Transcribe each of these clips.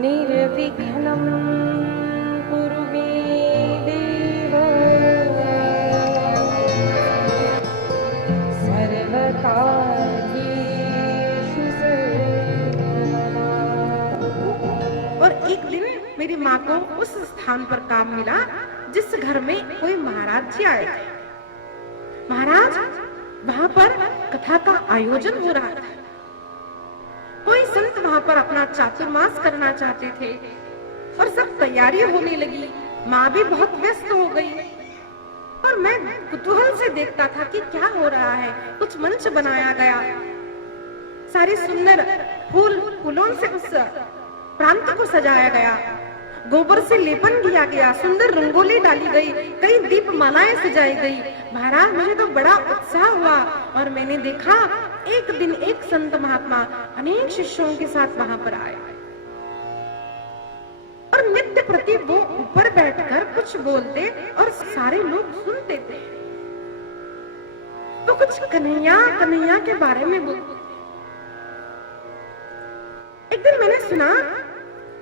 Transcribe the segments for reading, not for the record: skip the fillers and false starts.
निर्विघ्नं कुरु मे देव सर्वकार्येषु सर्वदा। और एक दिन मेरी माँ को उस स्थान पर काम मिला जिस घर में कोई महाराज जी आए थे। महाराज, वहां पर कथा का आयोजन हो रहा था। कोई संत वहां पर अपना चातुर्मास करना चाहते थे और सब तैयारी होने लगी। माँ भी बहुत व्यस्त हो गई और मैं कुतूहल से देखता था कि क्या हो रहा है। कुछ मंच बनाया गया, सारे सुंदर फूलों से उस प्रांत को सजाया गया, गोबर से लेपन किया गया, सुंदर रंगोली डाली गई, कई दीप मालाएं सजाई गई। महाराज, मुझे तो बड़ा उत्साह हुआ और मैंने देखा एक दिन एक संत महात्मा अनेक शिष्यों के साथ वहां पर आए और नित्य प्रति वो ऊपर बैठकर कुछ बोलते और सारे लोग सुनते थे। तो कुछ कन्हैया कन्हैया के बारे में बोलते। एक दिन मैंने सुना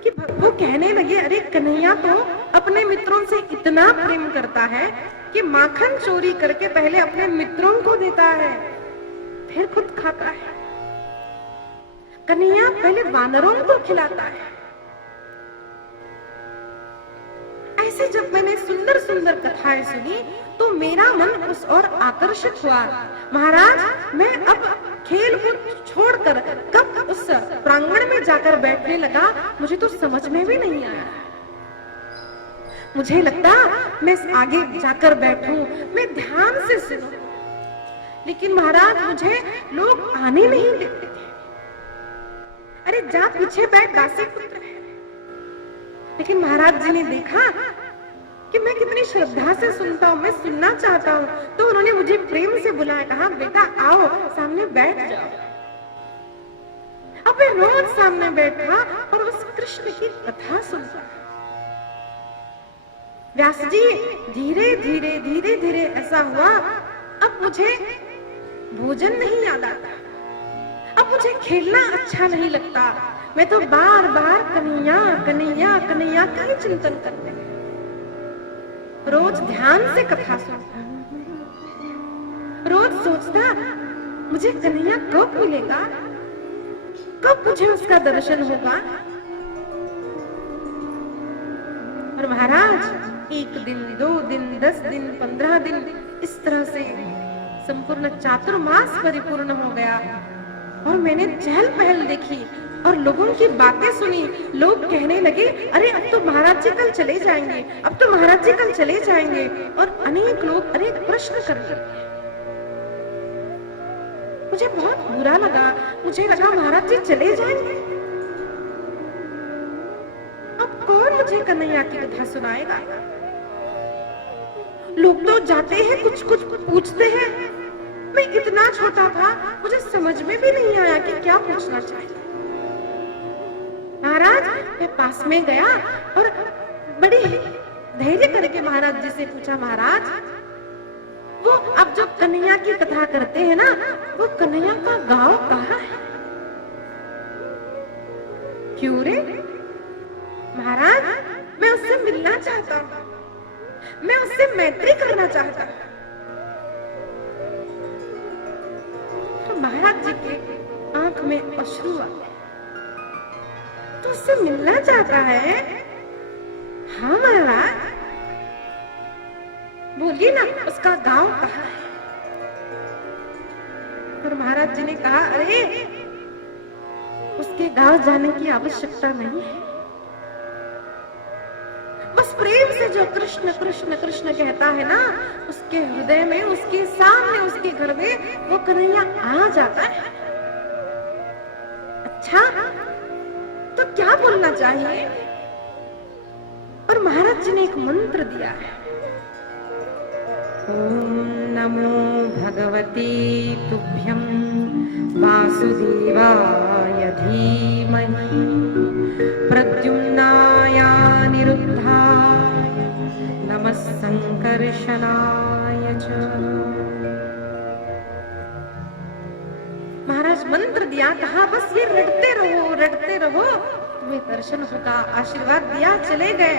कि वो कहने लगे, अरे कन्हैया तो अपने मित्रों से इतना प्रेम करता है कि माखन चोरी करके पहले अपने मित्रों को देता है, फिर खुद खाता है। कन्हैया पहले वानरों को खिलाता है। ऐसे जब मैंने सुंदर सुंदर कथाएं सुनी तो मेरा मन उस ओर आकर्षित हुआ। महाराज, मैं अब खेल कूद छोड़कर कब उस प्रांगण में जाकर बैठने लगा, मुझे तो समझ में भी नहीं आया। मुझे लगता मैं आगे जाकर बैठूं, मैं ध्यान से सुनूं, लेकिन महाराज मुझे लोग आने नहीं देते थे। अरे जा पीछे बैठ, दासी पुत्र है। लेकिन महाराज जी ने देखा कि मैं कितनी श्रद्धा से सुनता हूँ, मैं सुनना चाहता हूँ, तो उन्होंने मुझे प्रेम से बुलाया, कहा बेटा आओ सामने बैठ जाओ। अब मैं रोज सामने बैठा और उस कृष्ण की कथा सुनता। व्यास जी, धीरे धीरे धीरे धीरे ऐसा हुआ, अब मुझे भोजन नहीं याद आता, अब मुझे खेलना अच्छा नहीं लगता। मैं तो बार बार कन्हैया कन्हैया कन्हैया का ही चिंतन करते, रोज ध्यान से कथा सुनता, रोज सोचता मुझे कन्हैया कब मिलेगा, कब मुझे उसका दर्शन होगा। और महाराज, एक दिन, 2 दिन, 10 दिन, 15 दिन, इस तरह से संपूर्ण चातुर्मास परिपूर्ण हो गया और मैंने चहल पहल देखी और लोगों की बातें सुनी। लोग कहने लगे, अरे अब तो महाराज जी कल चले जाएंगे, अब तो महाराज जी कल चले जाएंगे। और अनेक लोग अनेक प्रश्न करने लगे। मुझे बहुत बुरा लगा, मुझे लगा महाराज जी चले जाएंगे, अब कौन मुझे कन्हैया की कथा सुनाएगा। लोग तो जाते हैं, कुछ कुछ पूछते हैं। मैं इतना छोटा था, मुझे समझ में भी नहीं आया कि क्या पूछना चाहिए। महाराज, मैं पास में गया और बड़ी धैर्य करके महाराज जी से पूछा, महाराज वो अब जो कन्हैया की कथा करते हैं ना, वो कन्हैया का गांव कहाँ है? क्यों रे? महाराज, मैं उससे मिलना चाहता हूँ, मैं उससे मैत्री करना चाहता हूँ। तो महाराज जी के आंख में अश्रु आ गए। तो उससे मिलना चाहता है? हाँ महाराज, बोलिए ना, उसका गांव कहाँ है? और महाराज जी ने कहा, अरे उसके गांव जाने की आवश्यकता नहीं है, बस प्रेम से जो कृष्ण कृष्ण कृष्ण कहता है ना, उसके हृदय में, उसके सामने, उसके घर में वो कन्हैया आ जाता है। अच्छा, तो क्या बोलना चाहिए? और महाराज जी ने एक मंत्र दिया है, ओम नमो भगवती तुभ्यं वासुदेवाय धीमहि प्रद्युम्नाय निरुद्धाय नमः संकर्षणाय च। महाराज मंत्र दिया, कहा बस ये रटते रहो, तुम्हें दर्शन होगा, आशीर्वाद दिया, चले गए।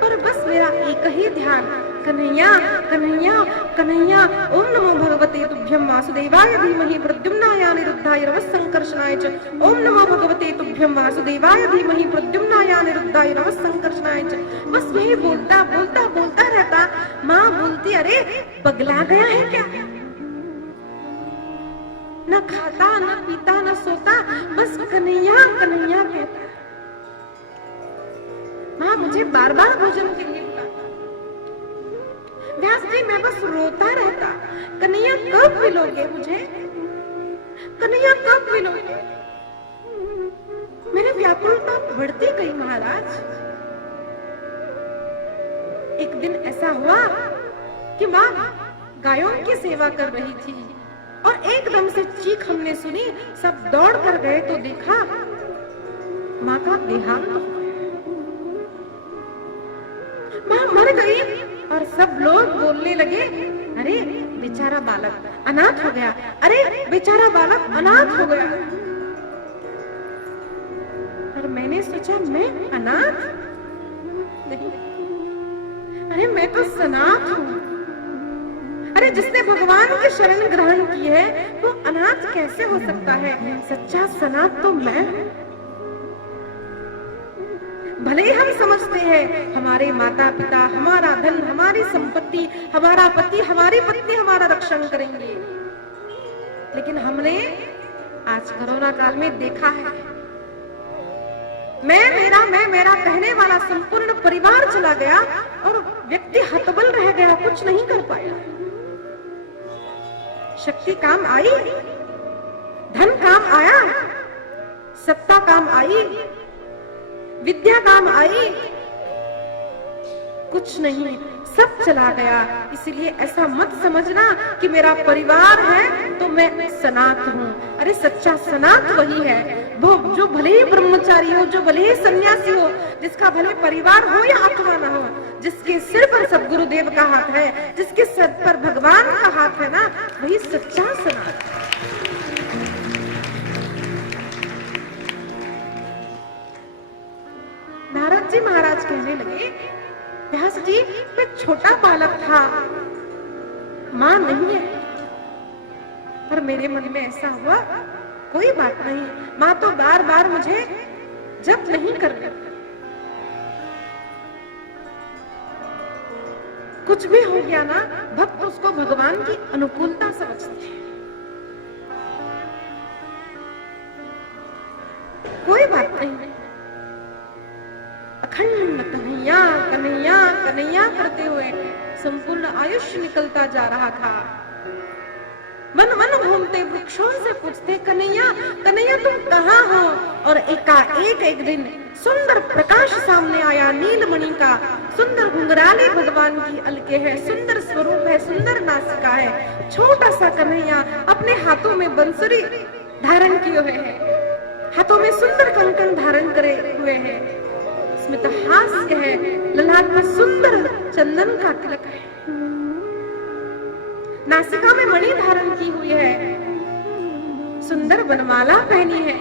पर बस मेरा एक ही ध्यान, कन्हैया कन्हैया कन्हैया, ओम नमो भगवते तुभ्यं वासुदेवाय धीमहि प्रद्युम्नाय अनिरुद्धाय नमः संकर्षणाय च, ओम नमो भगवते तुभ्यं वासुदेवाय धीमहि प्रद्युम्नाय अनिरुद्धाय नमः संकर्षणाय च। बस यही बोलता रहता। माँ बोलती, अरे पगला गया है क्या? न खाता न पीता न सोता, बस कन्हैया कन्हैया कहता। माँ मुझे बार बार भोजन के लिए बुलाता। व्यास जी मैं बस रोता रहता, कन्हैया कब मिलोगे मुझे, कन्हैया कब मिलोगे? मेरी व्याकुलता बढ़ती गई महाराज। एक दिन ऐसा हुआ कि माँ गायों की सेवा कर रही थी और एकदम से चीख हमने सुनी, सब दौड़ कर गए तो देखा माँ का देहांत हो गया। माँ मर गई और सब लोग बोलने लगे, अरे बेचारा बालक अनाथ हो गया, अरे बेचारा बालक अनाथ हो गया। और मैंने सोचा मैं अनाथ नहीं, अरे मैं तो सनाथ हूँ। अरे जिसने भगवान की शरण ग्रहण की है वो अनाथ कैसे हो सकता है? सच्चा सनाथ तो मैं हूँ। भले ही हम समझते हैं हमारे माता पिता, हमारा धन, हमारी संपत्ति, हमारा पति, हमारी पत्नी हमारा रक्षण करेंगे, लेकिन हमने आज कोरोना काल में देखा है मैं मेरा कहने वाला संपूर्ण परिवार चला गया और व्यक्ति हतबल रह गया, कुछ नहीं कर पाया। शक्ति काम आई, धन काम आया, सत्ता काम आई, विद्या काम आई, कुछ नहीं, सब चला गया। इसलिए ऐसा मत समझना कि मेरा परिवार है तो मैं सनाथ हूँ। अरे सच्चा सनाथ वही है वो जो भले ही ब्रह्मचारी हो, जो भले ही सन्यासी हो, जिसका भले परिवार हो या अथवा न हो, जिसके सिर पर सद्गुरुदेव का हाथ है, जिसके सर पर भगवान का हाथ है ना, वही सच्चा सनाथ है। नारद जी महाराज कहने लगे, व्यास जी मैं छोटा बालक था, माँ नहीं है। पर मेरे मन में ऐसा हुआ, कोई बात नहीं, माँ तो बार बार मुझे जप नहीं करती। कुछ भी हो गया ना, भक्त उसको भगवान की अनुकूलता समझते हैं। कोई बात नहीं। अखंड कन्हैया कन्हैया कन्हैया करते हुए संपूर्ण आयुष्य निकलता जा रहा था। मन मन घूमते वृक्षों से पूछते, कन्हैया कन्हैया तुम कहाँ हो? और एकाएक एक दिन सुंदर प्रकाश सामने आया, नीलमणि का, सुंदर घुंघराले भगवान की अलके है, सुंदर स्वरूप है, सुंदर नासिका है। छोटा सा कन्हैया अपने हाथों में बंसुरी धारण किए हुए है, हाथों में सुंदर कंकण धारण करे हुए है, स्मित हास्य है, ललाट में सुंदर चंदन का तिलक है, नासिका में मणि धारण की हुई है, सुंदर वनमाला पहनी है,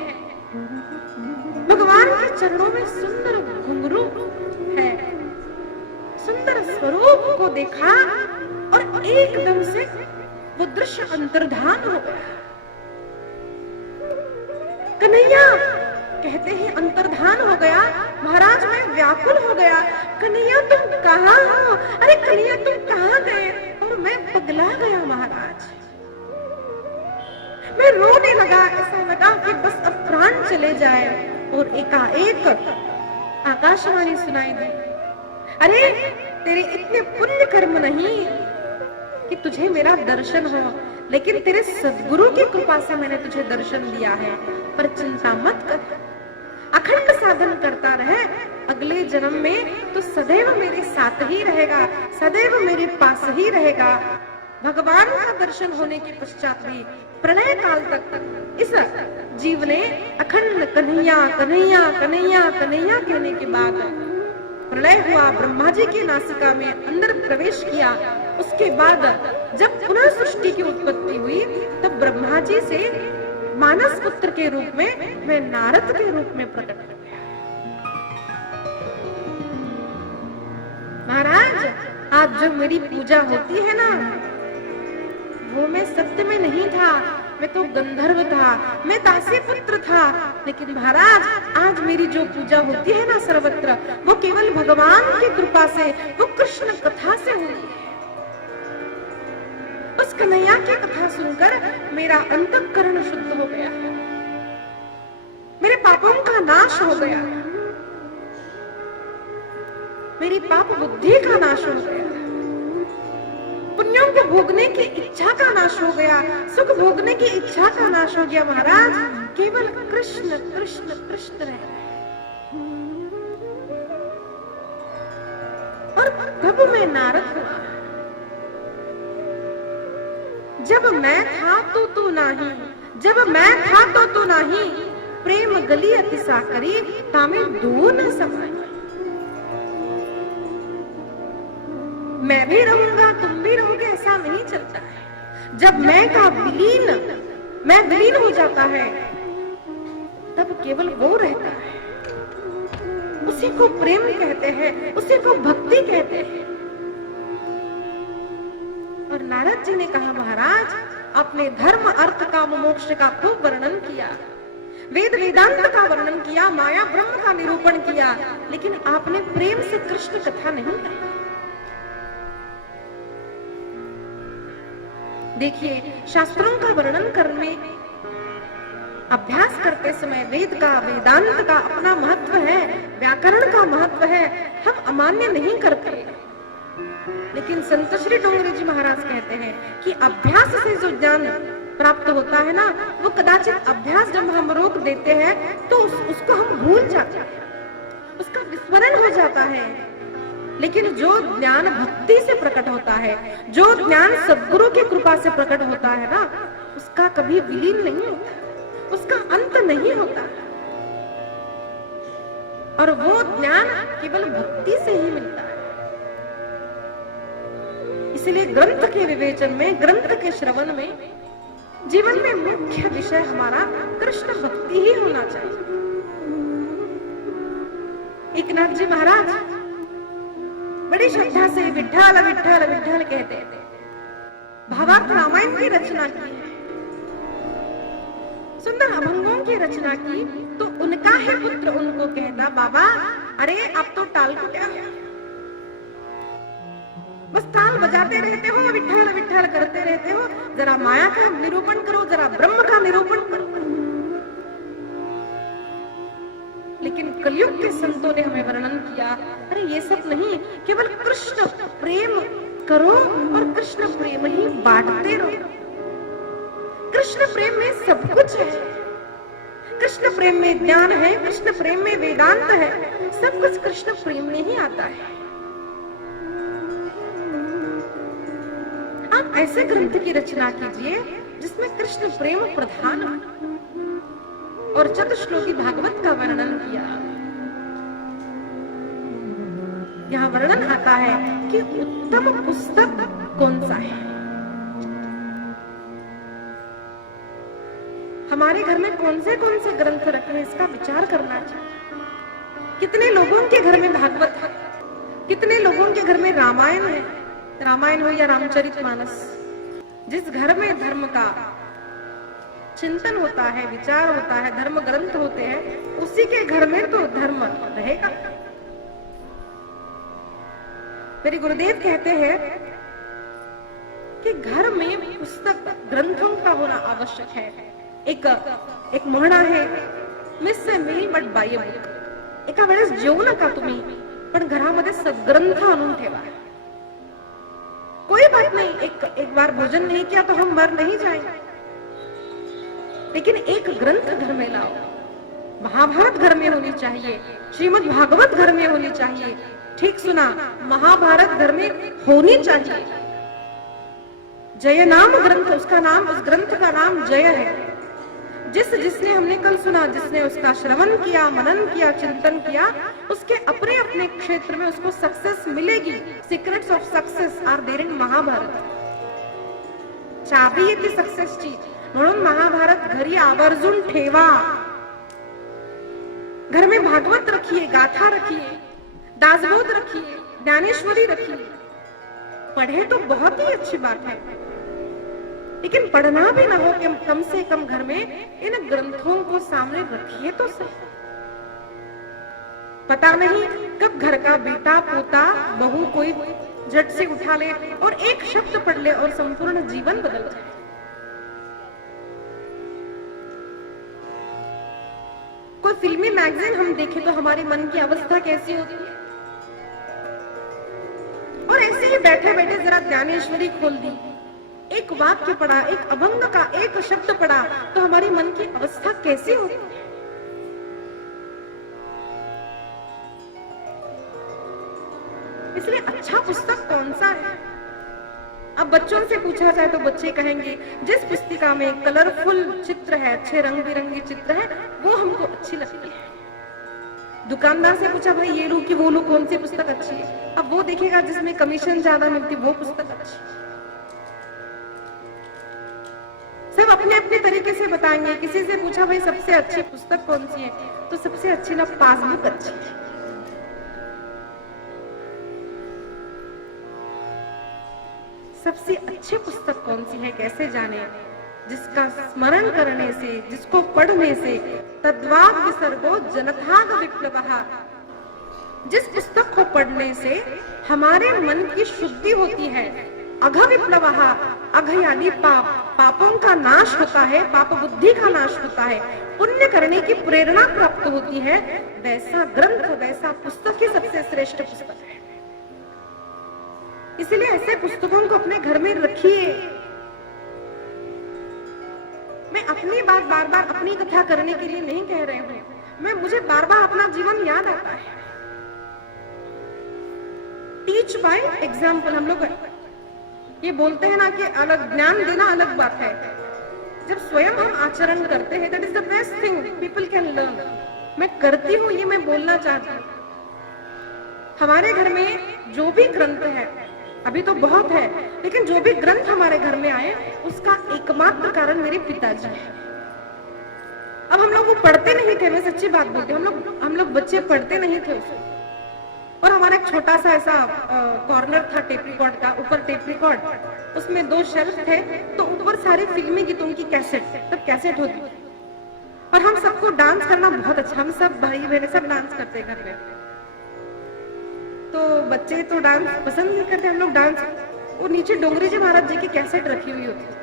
भगवान के चरणों में सुंदर घुंघरू है। सुंदर स्वरूप को देखा और एकदम से वो दृश्य अंतर्धान हो गया। कन्हैया कहते ही अंतर्धान हो गया। महाराज मैं व्याकुल हो गया, कन्हैया तुम कहाँ हो? अरे कन्हैया तुम कहाँ गए? और मैं पगला गया महाराज, मैं रोने लगा। ऐसा लगा कि बस अब प्राण चले जाए। और एकाएक आकाशवाणी सुनाई दी, अरे तेरे इतने पुण्य कर्म नहीं कि तुझे मेरा दर्शन हो, लेकिन तेरे सद्गुरु की कृपा से मैंने तुझे दर्शन दिया है। पर चिंता मत कर, अखंड साधन करता रहे, अगले जन्म में तो सदैव मेरे साथ ही रहेगा, सदैव मेरे पास ही रहेगा। भगवान का दर्शन होने के पश्चात भी प्रलय काल तक इस जीव ने अखंड कन्हैया कन्हैया कन्हैया कन्हैया कहने के बाद प्रलय हुआ, ब्रह्मा जी की नासिका में अंदर प्रवेश किया। उसके बाद जब पुनः सृष्टि की उत्पत्ति हुई तब ब्रह्मा जी से मानस पुत्र के रूप में, मैं नारद के रूप में प्रकट हो गया। महाराज, आज जो मेरी पूजा होती है ना, वो मैं सत्य में नहीं था, मैं तो गंधर्व था, मैं दासी पुत्र था। लेकिन महाराज, आज मेरी जो पूजा होती है ना सर्वत्र, वो केवल भगवान की कृपा से, वो कृष्ण कथा से हुई है। उस कन्हैया की कथा सुनकर मेरा अंतःकरण शुद्ध हो गया, मेरे पापों का नाश हो गया, मेरी पाप बुद्धि का नाश हो गया, पुण्यों को भोगने की इच्छा का नाश हो गया, सुख भोगने की इच्छा का नाश हो गया। महाराज, केवल कृष्ण कृष्ण कृष्ण रह गए। और तब मैं नारद हुआ। जब मैं था तो तू नाही, जब मैं था तो तू नाही, प्रेम गली अति साकरी, तामे दो न समाई। मैं भी रहूंगा, तुम भी रहोगे, ऐसा नहीं चलता है। जब मैं का विलीन, मैं विलीन हो जाता है, तब केवल वो रहता है। उसी को प्रेम कहते हैं, उसी को भक्ति कहते हैं। और नारद जी ने कहा, महाराज, अपने धर्म अर्थ काम मोक्ष का खूब वर्णन किया, वेद वेदांत का वर्णन किया, माया ब्रह्म का निरूपण किया, लेकिन आपने प्रेम से कृष्ण कथा नहीं कही। देखिए, शास्त्रों का वर्णन करने, अभ्यास करते समय वेद का, वेदांत का अपना महत्व है, व्याकरण का महत्व है, हम अमान्य नहीं करते। लेकिन संत श्री डोंगरे जी महाराज कहते हैं कि अभ्यास से जो ज्ञान प्राप्त होता है ना, वो कदाचित अभ्यास जब हम रोक देते हैं तो उसको हम भूल जाते हैं, उसका विस्मरण हो जाता है। लेकिन जो ज्ञान भक्ति से प्रकट होता है, जो ज्ञान सद्गुरु की कृपा से प्रकट होता है ना, उसका कभी विलीन नहीं होता, उसका अंत नहीं होता। और वो ज्ञान केवल भक्ति से ही मिलता है। इसलिए ग्रंथ के विवेचन में, ग्रंथ के श्रवण में, जीवन में मुख्य विषय हमारा कृष्ण भक्ति ही होना चाहिए। एकनाथ जी महाराज बड़ी श्रद्धा से विठ्ठल विठ्ठल विठ्ठल कहते थे। भावार्थ रामायण की रचना की है, सुंदर अभंगों की रचना की, तो उनका ही पुत्र उनको कहता, बाबा अरे अब तो टाल को क्या, बस ताल बजाते रहते हो, विठ्ठल विठ्ठल करते रहते हो, जरा माया का निरूपण करो, जरा ब्रह्म का निरूपण करो। लेकिन कलयुग के संतों ने हमें वर्णन किया, अरे ये सब नहीं, केवल कृष्ण प्रेम करो और कृष्ण प्रेम ही बांटते रहो। कृष्ण प्रेम में सब कुछ है, कृष्ण प्रेम में ज्ञान है, कृष्ण प्रेम में वेदांत है, सब कुछ कृष्ण प्रेम में ही आता है। आप ऐसे ग्रंथ की रचना कीजिए जिसमें कृष्ण प्रेम प्रधान हो। और चतुश्लोकी भागवत का वर्णन किया। यहाँ वर्णन आता है कि उत्तम पुस्तक कौन सा है। हमारे घर में कौन से ग्रंथ रखे हैं, इसका विचार करना चाहिए। कितने लोगों के घर में भागवत है, कितने लोगों के घर में रामायण है, रामायण हो या रामचरितमानस। जिस घर में धर्म का चिंतन होता है, विचार होता है, धर्म ग्रंथ होते हैं, उसी के घर में तो धर्म रहेगा। मेरे गुरुदेव कहते हैं कि घर में पुस्तक ग्रंथों का होना आवश्यक है। एक मोहणा है, miss me but by a book. एका वेळेस जेवू नका तुम्ही, पण घरामध्ये सद्ग्रंथ आणून ठेवा। कोई बात नहीं, एक बार भोजन नहीं किया तो हम मर नहीं जाएंगे, लेकिन एक ग्रंथ घर में लाओ। महाभारत घर में होनी चाहिए, श्रीमद् भागवत घर में होनी चाहिए। ठीक सुना, महाभारत घर में होनी चाहिए। जय नाम ग्रंथ, उसका नाम, उस ग्रंथ का नाम जय है। जिसने हमने कल सुना, जिसने उसका श्रवण किया, मनन किया, चिंतन किया, उसके अपने अपने क्षेत्र में उसको सक्सेस मिलेगी। Secrets of success are there in Mahabharata. चाबी येते सक्सेसची, म्हणून महाभारत घरी आवर्जून आवर्जून ठेवा, घर में भागवत रखिए, गाथा रखिए, दासबोध रखिए, ज्ञानेश्वरी रखिए। पढ़े तो बहुत ही अच्छी बात है, लेकिन पढ़ना भी ना हो कि कम से कम घर में इन ग्रंथों को सामने रखिए तो सही। पता नहीं कब घर का बेटा पोता बहू कोई झट से उठा ले और एक शब्द पढ़ ले और संपूर्ण जीवन बदल जाए। कोई फिल्मी मैगजीन हम देखें तो हमारे मन की अवस्था कैसी होती है। और ऐसे ही बैठे बैठे जरा ज्ञानेश्वरी खोल दी, एक वाक्य पढ़ा, एक अभंग का एक शब्द पढ़ा, तो हमारी मन की अवस्था कैसी होती है। इसलिए अच्छा पुस्तक कौन सा है? अब बच्चों से पूछा जाए तो बच्चे कहेंगे जिस पुस्तिका में कलरफुल चित्र है, अच्छे रंग बिरंगे चित्र है, वो हमको अच्छी लगती है। दुकानदार से पूछा भाई ये लू कि वो लू, कौन सी पुस्तक अच्छी है? अब वो देखेगा जिसमें कमीशन ज्यादा मिलती वो पुस्तक अच्छी। सब अपने अपने तरीके से बताएंगे। किसी से पूछा भाई सबसे अच्छी पुस्तक कौन सी है, तो सबसे अच्छी ना पासबुक अच्छी है। सबसे अच्छी पुस्तक कौन सी है कैसे जाने? जिसका स्मरण करने से, जिसको पढ़ने से तद्वाग विसर्गो जनथाग विप्लवः, जिस पुस्तक को पढ़ने से हमारे मन की शुद्धि होती है। अघ विप्लवः, अघ यानी पाप, पापों का नाश होता है, पाप बुद्धि का नाश होता है, पुण्य करने की प्रेरणा प्राप्त होती है। वैसा ग्रंथ, वैसा पुस्तक ही सबसे श्रेष्ठ पुस्तक है। इसलिए ऐसे पुस्तकों को अपने घर में रखिए। मैं अपनी बात बार बार अपनी कथा करने के लिए नहीं कह रही हूं, मुझे बार बार अपना जीवन याद आता है। टीच बाय एग्जाम्पल, हम लोग ये बोलते हैं ना कि अलग ज्ञान देना अलग बात है, जब स्वयं हम आचरण करते हैं that is the best thing people can learn. मैं करती हूँ ये मैं बोलना चाहती हूँ। हमारे घर में जो भी ग्रंथ है, अभी तो बहुत है, लेकिन जो भी ग्रंथ हमारे घर में आए उसका एकमात्र कारण मेरे पिताजी है। अब हम लोग वो पढ़ते नहीं थे, मैं सच्ची बात बोलती हूँ, हम लोग बच्चे पढ़ते नहीं थे उसको। और हमारा एक छोटा सा ऐसा कॉर्नर था टेप रिकॉर्ड का, ऊपर टेप रिकॉर्ड, उसमें 2 शेल्फ थे, तो ऊपर सारे फिल्मी गीतों की कैसेट, तब कैसेट होती थी। और हम सबको डांस करना बहुत अच्छा, हम सब भाई बहन सब डांस करते घर में। तो बच्चे तो डांस पसंद नहीं करते, हम लोग डांस, वो नीचे डोंगरी जी महाराज जी की कैसेट रखी हुई होती।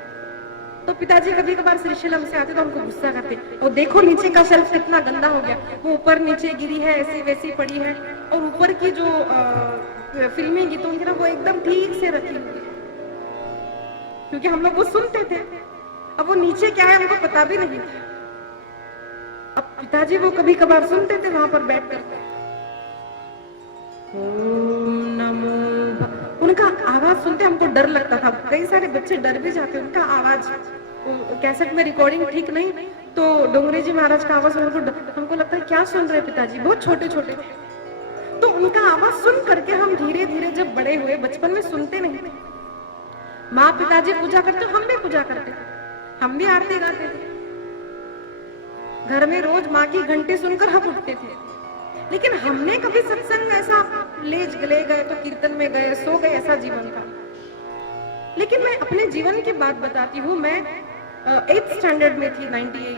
तो पिताजी कभी कभार श्रीशैलम से आते तो हमको गुस्सा करते, और देखो नीचे का शेल्फ कितना गंदा हो गया, वो ऊपर नीचे गिरी है, ऐसी वैसी पड़ी है, और ऊपर की जो फिल्मी गीतों की ना वो एकदम ठीक से रखी हुई है, क्योंकि हम लोग वो सुनते थे। अब वो नीचे क्या है हमको पता भी नहीं था। अब पिताजी वो कभी कभार सुनते थे वहां पर बैठ कर, ओम नमो, उनका आवाज सुनते हमको डर लगता था। कई सारे बच्चे डर भी जाते, उनका आवाज कैसेट में रिकॉर्डिंग ठीक नहीं, तो डोंगरी जी महाराज का आवाज हमको लगता है क्या सुन रहे पिताजी, बहुत छोटे छोटे थे। तो उनका आवाज सुन करके हम धीरे धीरे जब बड़े हुए, बचपन में सुनते नहीं थे, माँ पिताजी पूजा करते हम भी पूजा करते थे, हम भी आरती गाते थे, घर में रोज माँ की घंटी सुनकर हम उठते थे। लेकिन हमने कभी सत्संग ऐसा ले गए तो कीर्तन में गए, सो गए, ऐसा जीवन था। लेकिन मैं अपने जीवन की बात बताती हूँ। मैं 8th स्टैंडर्ड में थी, 98।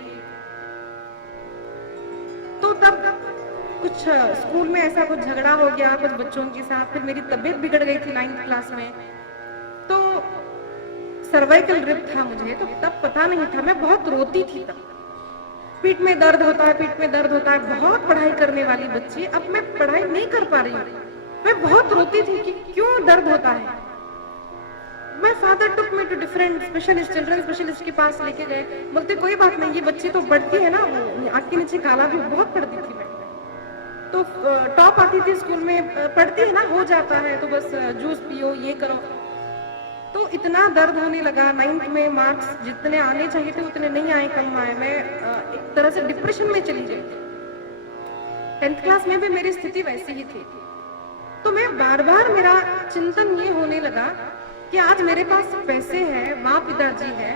तो तब कुछ स्कूल में ऐसा कुछ झगड़ा हो गया कुछ बच्चों के साथ, फिर मेरी तबीयत बिगड़ गई थी 9th क्लास में, तो सर्वाइकल रिप था मुझे, तो तब पता नहीं था, मैं बहुत रोती थी तब। पीठ में दर्द होता है, पीठ में दर्द होता है, बहुत पढ़ाई करने वाली बच्ची, अब मैं पढ़ाई नहीं कर पा रही हूँ, मैं बहुत रोती थी कि क्यों दर्द होता है। मैं father took me to different specialist, children specialist के पास लेके गए, बोलते कोई बात नहीं, ये बच्ची तो पढ़ती है ना, आँख के नीचे काला भी, बहुत पढ़ती थी मैं, तो टॉप आती थी स्कूल में, पढ़ती है ना, हो जाता है, तो बस जूस पियो, ये करो। तो इतना दर्द होने लगा, 9th में मार्क्स जितने आने चाहिए थे उतने नहीं आए, कम आए, मैं एक तरह से डिप्रेशन में चली गई। 10th क्लास में भी मेरी स्थिति वैसी ही थी। तो मैं बार बार, मेरा चिंतन ये होने लगा कि आज मेरे पास पैसे हैं, माँ पिताजी है,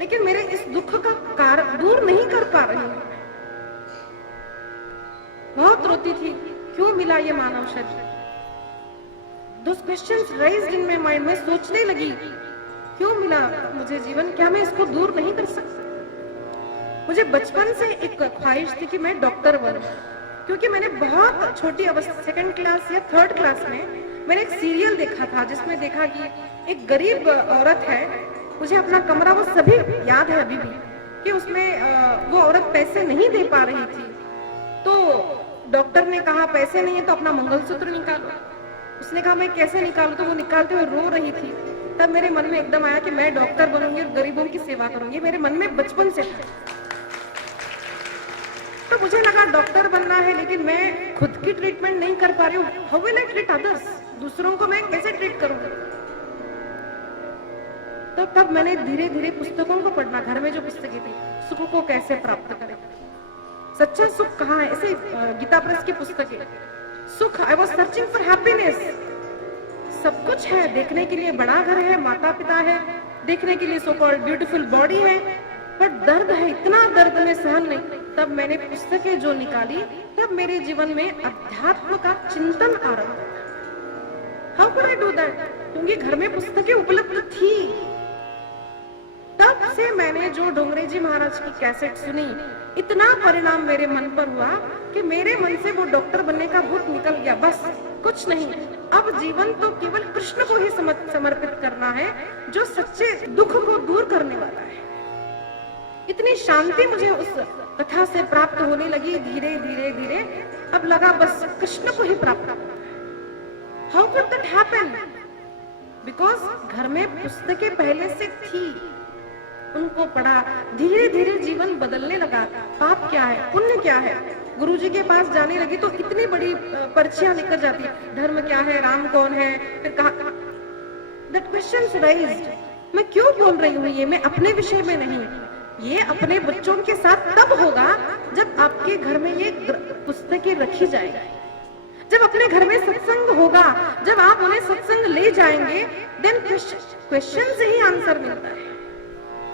लेकिन मेरे इस दुख का कारण दूर नहीं कर पा रही हूं। बहुत रोती थी, क्यों मिला ये मानव शरीर। Those questions raised in my mind, मैं सोचने लगी क्यों मिला मुझे जीवन, क्या मैं इसको दूर नहीं कर सकती। मुझे बचपन से एक ख्वाहिश थी कि मैं डॉक्टर बनूं, क्योंकि मैंने बहुत छोटी अवस्था 2nd क्लास या 3rd क्लास में मैंने एक सीरियल देखा था जिसमें देखा कि एक गरीब औरत है, मुझे अपना कमरा वो सभी याद है अभी भी, कि उसमें वो औरत पैसे नहीं दे पा रही थी, तो डॉक्टर ने कहा पैसे नहीं है तो अपना मंगलसूत्र निकालो। उसने कहा मैं कैसे निकालूं, तो वो निकालते हुए रो रही थी। तब मेरे मन में एकदम आया कि मैं डॉक्टर बनूंगी और गरीबों की सेवा करूंगी, मेरे मन में बचपन से था। तो मुझे लगा डॉक्टर बनना है, लेकिन मैं खुद की ट्रीटमेंट नहीं कर पा रही हूँ, how will I treat others, दूसरों को मैं कैसे ट्रीट करूंगी। तो तब मैंने धीरे धीरे पुस्तकों को पढ़ना, घर में जो पुस्तकें थी, सुख को कैसे प्राप्त करें, सच्चा सुख कहाँ है, ऐसे गीता प्रेस की पुस्तकें, सुख, I was searching for happiness. सब कुछ है, देखने के लिए बड़ा घर है, माता पिता है, देखने के लिए सो कॉल्ड ब्यूटीफुल बॉडी है, पर दर्द है, इतना दर्द में सहन नहीं। तब मैंने पुस्तकें जो निकाली, तब मेरे जीवन में अध्यात्म का चिंतन आरंभ हुआ। How could I do that, क्योंकि घर में पुस्तकें उपलब्ध थी। तब से मैंने जो डोंगरे जी महाराज की कैसेट सुनी, इतना परिणाम मेरे मन पर हुआ कि मेरे मन से वो डॉक्टर बनने का भूत निकल गया। बस कुछ नहीं, अब जीवन तो केवल कृष्ण को ही समर्पित करना है, जो सच्चे दुख को दूर करने वाला है। इतनी शांति मुझे उस कथा से प्राप्त होने लगी, धीरे धीरे धीरे अब लगा बस कृष्ण को ही प्राप्त करना। How could that happen, because घर में पुस्तकें पहले से थी, उनको पढ़ा, धीरे धीरे जीवन बदलने लगा। पाप क्या है, पुण्य क्या है, गुरुजी के पास जाने लगी तो इतनी बड़ी पर्चियां निकल जाती, धर्म क्या है, राम कौन है, फिर कहा दैट क्वेश्चंस राइज्ड। मैं क्यों बोल रही हूँ ये, मैं अपने विषय में नहीं, ये अपने बच्चों के साथ तब होगा जब आपके घर में ये पुस्तकें रखी जाएगी, जब अपने घर में सत्संग होगा, जब आप उन्हें सत्संग ले जाएंगे, देन क्वेश्चन से ही आंसर मिलता है।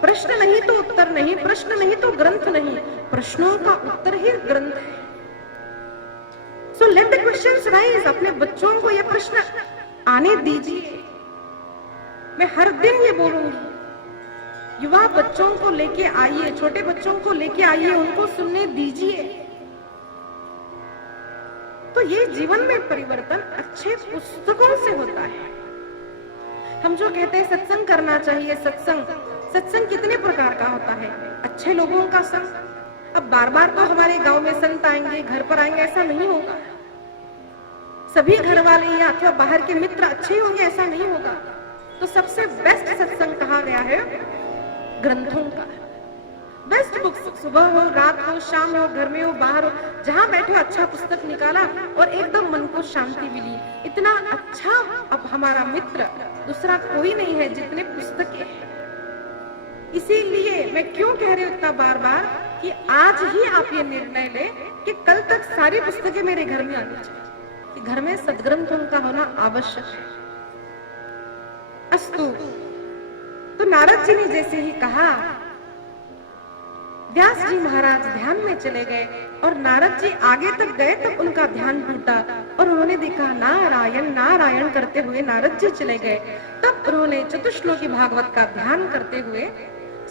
प्रश्न नहीं तो उत्तर नहीं, प्रश्न नहीं तो ग्रंथ नहीं, प्रश्नों का उत्तर ही ग्रंथ है। So let the questions rise, अपने बच्चों को ये प्रश्न आने दीजिए। मैं हर दिन ये बोलूंगी, युवा बच्चों को लेके आइए, छोटे बच्चों को लेके आइए, उनको सुनने दीजिए। तो ये जीवन में परिवर्तन अच्छे पुस्तकों से होता है। हम जो कहते हैं सत्संग करना चाहिए, सत्संग कितने प्रकार का होता है, अच्छे लोगों का संग। अब बार बार तो हमारे गांव में संत आएंगे, घर पर आएंगे, ऐसा नहीं होगा। सभी घर वाले या अथवा बाहर के मित्र अच्छे होंगे, ऐसा नहीं होगा। तो सबसे बेस्ट सत्संग कहा गया है, ग्रंथों का। बेस्ट बुक्स, सुबह हो, रात हो, शाम हो, घर में हो, बाहर हो, जहां बैठो अच्छा पुस्तक निकाला और एकदम मन को शांति मिली। इतना अच्छा अब हमारा मित्र दूसरा कोई नहीं है जितने पुस्तकें हैं। इसीलिए मैं क्यों कह रही हूँ इतना बार बार कि आज ही आप ये निर्णय लें कि कल तक सारी पुस्तकें मेरे घर में आनी चाहिए, कि घर में सदग्रंथों का होना आवश्यक है। अस्तु। तो नारद जी ने जैसे ही कहा, व्यास जी महाराज ध्यान में चले गए और नारद जी आगे तक गए तब उनका ध्यान टूटा और उन्होंने देखा नारायण नारायण करते हुए नारद जी चले गए। तब उन्होंने चतुश्लोकी भागवत का ध्यान करते हुए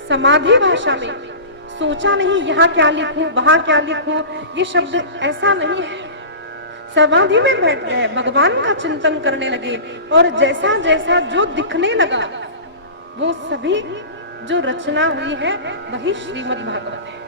समाधि भाषा में सोचा नहीं यहाँ क्या लिखूं, वहां क्या लिखूं, ये शब्द ऐसा नहीं है। समाधि में बैठ गए, भगवान का चिंतन करने लगे और जैसा जैसा जो दिखने लगा वो सभी जो रचना हुई है वही श्रीमद् भागवत है।